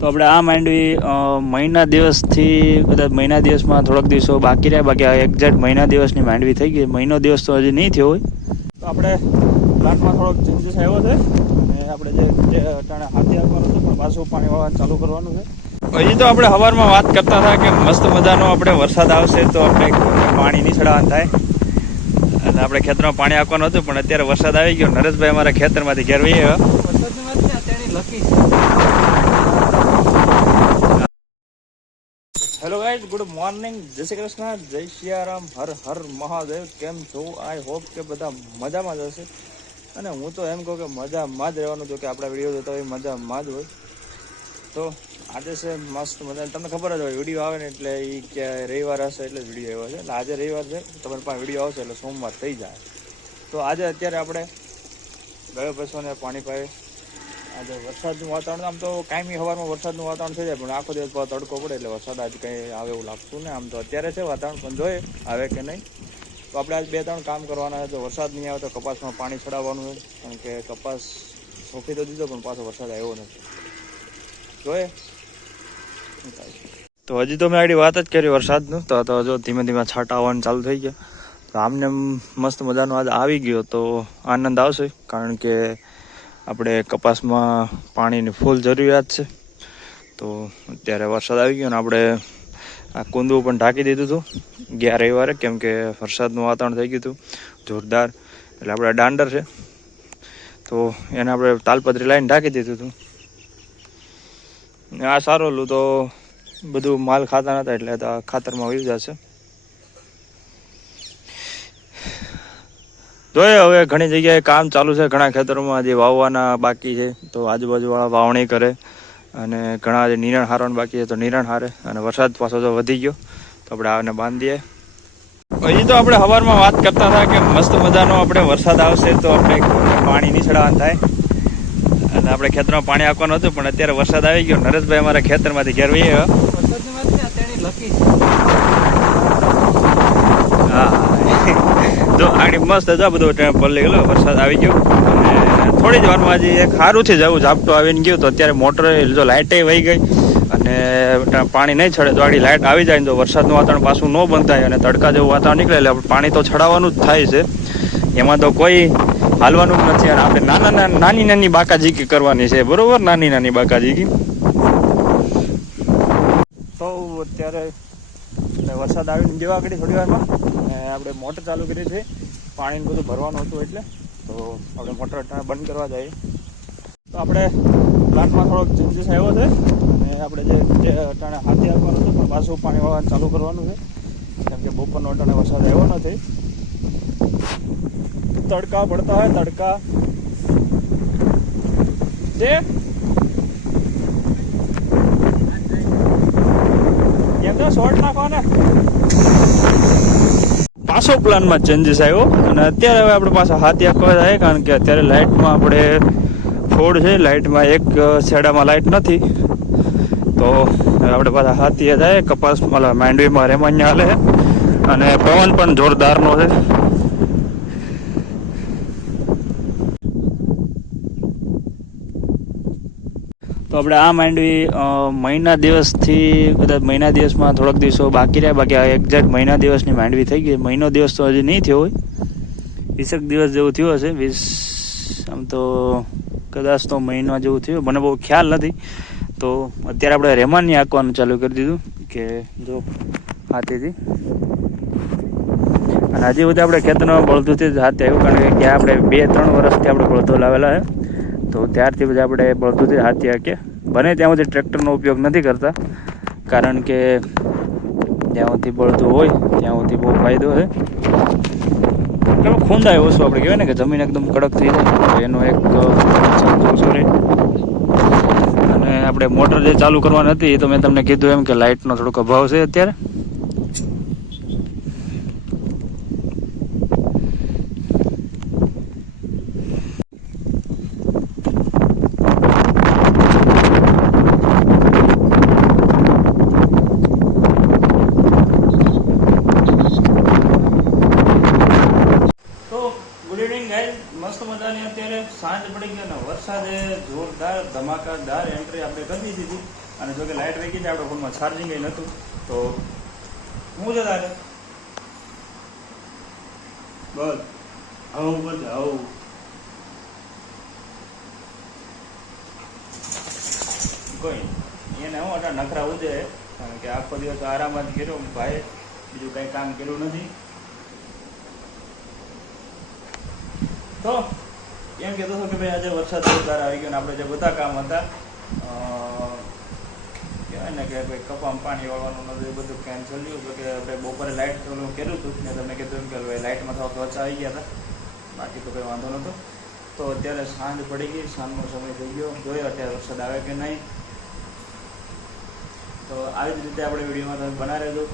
તો આપણે આ માંડવી મહિના દિવસથી કદાચ મહિના દિવસમાં થોડાક દિવસો બાકી રહ્યા, બાકી એક્ઝેક્ટ મહિના દિવસની માંડવી થઈ ગઈ. મહિનો દિવસ તો હજી નહીં થયો હોય. તો આપણે પ્લાન્ટમાં થોડોક ચેન્જીસ આવ્યો છે. અને આપણે જે જે અટાણે હાથી આપવાનું છે, પણ પાછું પાણી વાળવાનું ચાલુ કરવાનું છે. હજી તો આપણે સવારમાં વાત કરતા હતા કે મસ્ત મજાનો આપણે વરસાદ આવશે તો આપણે પાણી નહીં ચડાવવાનું થાય. અને આપણે ખેતરમાં પાણી આપવાનું હતું, પણ અત્યારે વરસાદ આવી ગયો. નરેશભાઈ અમારા ખેતરમાંથી ઘેર વહી આવ્યા. લકી છે. ગાઈઝ ગુડ મોર્નિંગ જય શ્રી કૃષ્ણ. જય સિયારામ હર હર મહાદેવ. કેમ છો? આઈ હોપ કે બધા મજામાં જ હશે. અને હું તો એમ કહું કે મજામાં જ રહેવાનું જો કે આપણા વીડિયો જોતા હોય મજામાં જ હોય. તો આજે છે મસ્ત મજા તમને ખબર જ હોય વીડિયો આવે ને એટલે એ કે રવિવાર હશે એટલે વીડિયો આવ્યો છે. એટલે આજે રવિવાર છે. તમારી પાસે વીડિયો આવશે એટલે સોમવાર થઈ જાય. તો આજે અત્યારે આપણે ગયો પશુને પાણી પાએ આજે વરસાદનું વાતાવરણ, આમ તો કાયમી હવારમાં વરસાદનું વાતાવરણ થઈ જાય, પણ આખો દિવસ તડકો પડે એટલે વરસાદ આજ કંઈ આવે એવું લાગતું ને. આમ તો અત્યારે છે વાતાવરણ, પણ જોઈએ આવે કે નહીં. તો આપણે આજ બે ત્રણ કામ કરવાના છે. તો વરસાદ નહીં આવે તો કપાસમાં પાણી છડાવવાનું છે. કારણ કે કપાસ સોંપી તો દીધો, પણ પાછો વરસાદ આવ્યો નથી. જોઈએ. તો હજી તો મેં આગળ વાત જ કરી વરસાદનું. તો તો જો ધીમે ધીમે છાંટા આવવાનું ચાલુ થઈ ગયા. તો આમને મસ્ત મજાનો આજ આવી ગયો, તો આનંદ આવશે. કારણ કે આપણે કપાસમાં પાણીની ફૂલ જરૂરિયાત છે. તો અત્યારે વરસાદ આવી ગયો ને આપણે આ કુંદવું પણ ઢાંકી દીધું હતું. ગયા રવિવારે કેમ કે વરસાદનું વાતાવરણ થઈ ગયું હતું. જોરદાર. એટલે આપણે દાંડર છે. તો એને આપણે તાલપત્રી લાઈને ઢાંકી દીધું હતું. આ સારું ઓલું તો બધું માલ ખાતા નહોતા એટલે ખાતરમાં વયું જશે. જોઈએ હવે ઘણી જગ્યાએ કામ ચાલુ છે ઘણા ખેતરોમાં જે વાવવાના બાકી છે તો આજુબાજુવાળા વાવણી કરે અને ઘણા જે નિરણ હારવાનું બાકી છે તો નિરણ હારે અને વરસાદ પાછો જો વધી ગયો તો આપણે આને બાંધીએ. હજી તો આપણે સવારમાં વાત કરતા હતા કે મસ્ત મજાનો આપણે વરસાદ આવશે તો આપણે પાણી નહીં થાય. અને આપણે ખેતરમાં પાણી આપવાનું હતું પણ અત્યારે વરસાદ આવી ગયો. નરેશભાઈ અમારા ખેતરમાંથી ઘેર વહી હા. જો આગળ મસ્ત હતો બધો ટાઈમ પલ્લી ગયેલો, વરસાદ આવી ગયો. અને થોડી જ વારમાં હજી એક સારું છે, જવું ઝાપટું આવીને ગયું તો અત્યારે મોટર જો લાઇટે વહી ગઈ. અને પાણી નહીં છડે, તો આડી લાઇટ આવી જાય તો વરસાદનું વાતાવરણ પાછું ન બંધ થાય અને તડકા જેવું વાતાવરણ નીકળે એટલે પાણી તો છડાવવાનું જ થાય છે. એમાં તો કોઈ હાલવાનું જ નથી અને આપણે નાના નાના, નાની બાકાજીકી કરવાની છે. બરોબર? નાની નાની બાકાજીકી. તો અત્યારે વરસાદ આવીને ગયો આગળ થોડી વારમાં. આપણે મોટર ચાલુ કરી છે. પાણી બધું ભરવાનું હતું એટલે. તો આપણે મોટર બંધ કરવા જઈએ તો આપણે પ્લાન્ટમાં થોડોક ચેન્જીસ આવ્યો છે. અને આપણે જે જે અટાણે હાથી આપવાનું હતું પણ પાછું પાણી વાળવાનું ચાલુ કરવાનું છે. કેમ કે બપોરનો અટાણે વરસાદ આવ્યો નથી. તડકા પડતા હોય, તડકા. જે એમ તો શોર્ટ નાખો ને પાછો પ્લાનમાં ચેન્જીસ આવ્યો? અને અત્યારે હવે આપણે પાછા હાથી આખવા થાય કારણ કે અત્યારે લાઇટમાં આપણે ફોડ છે. લાઇટમાં એક છેડામાં લાઇટ નથી. તો આપણે પાછા હાથી જાય કપાસ માંડવીમાં રેમાન્ય હાલે. અને પવન પણ જોરદારનો છે. આપણે આ માંડવી મહિના દિવસથી કદાચ મહિના દિવસમાં થોડાક દિવસો બાકી રહ્યા. બાકી એક્ઝેક્ટ મહિના દિવસની માંડવી થઈ ગઈ. મહિનો દિવસ તો હજી નહીં થયો હોય. વીસેક દિવસ જેવું થયું હશે. વીસ, આમ તો કદાચ તો મહિના જેવું થયું. મને બહુ ખ્યાલ નથી. તો અત્યારે આપણે રહેમાનને આંકવાનું ચાલુ કરી દીધું કે જો હાથેથી. અને હજી સુધી આપણે ખેતરમાં બળદુથી જ હાથે આવ્યું કારણ કે ત્યાં આપણે બે, ત્રણ વર્ષથી આપણે બળદો લાવેલા છે. તો ત્યારથી પછી આપણે બળદુથી હાથી હાંકીએ બને ત્યાં સુધી ટ્રેક્ટરનો ઉપયોગ નથી કરતા, કારણ કે જ્યાં સુધી બળતું હોય, ત્યાં સુધી બહુ ફાયદો છે. પેલો ખૂંદાય ઓછું આપણે કહેવાય ને કે જમીન એકદમ કડક થઈ જાય એનો એક ઓછો રહે. અને આપણે મોટર જે ચાલુ કરવાની હતી, એ તો મેં તમને કીધું એમ કે લાઇટનો થોડોક અભાવ છે અત્યારે તો ગુડ ઇવનિંગ ગાઈઝ મસ્ત મજાની અત્યારે સાંજ પડી ગઈ અને વરસાદે જોરદાર ધમાકાદાર એન્ટ્રી આપણે કરી દીધી અને જોકે લાઇટ વહી ગઈ છે આપણા ફોનમાં ચાર્જિંગ નહોતું. તો હું છે તારે? બસ. આવું બોલ આવું. કોઈ એને હું આટલા નખરા ઉજે કારણ કે આખો દિવસ આરામ જ કર્યો. ભાઈ બીજું કંઈ કામ કર્યું નથી. તો એમ કહેતો હતો કે ભાઈ આજે વરસાદ જોરદાર આવી ગયો ને આપણે જે બધા કામ હતા કહેવાય ને કે ભાઈ કપામાં પાણી વાળવાનું નતું એ બધું થયું તો કે આપણે બપોરે લાઇટ ઓલું કર્યું હતું ને તમને કીધું એમ કે ભાઈ લાઇટમાં થોડો ત્વચા આવી ગયા હતા. બાકી તો કંઈ વાંધો નહોતો. તો અત્યારે સાંજ પડી ગઈ, સાંજનો સમય થઈ ગયો. જોયો અત્યારે વરસાદ આવે કે નહીં. તો આવી જ રીતે આપણે વિડીયોમાં તમે બનાવી રહેજો.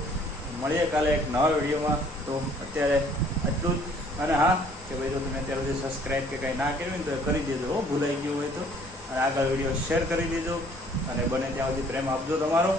મળીએ કાલે એક નવા વિડીયોમાં. તો અત્યારે આટલું જ. અને હા, કે ભાઈ જો તમે અત્યાર સુધી સબસ્ક્રાઈબ કે કંઈ ના કર્યું ને તો કરી દેજો હો, ભૂલાઈ ગયું હોય તો. અને આગળ વીડિયો શેર કરી દેજો. અને બને ત્યાં સુધી પ્રેમ આપજો તમારો.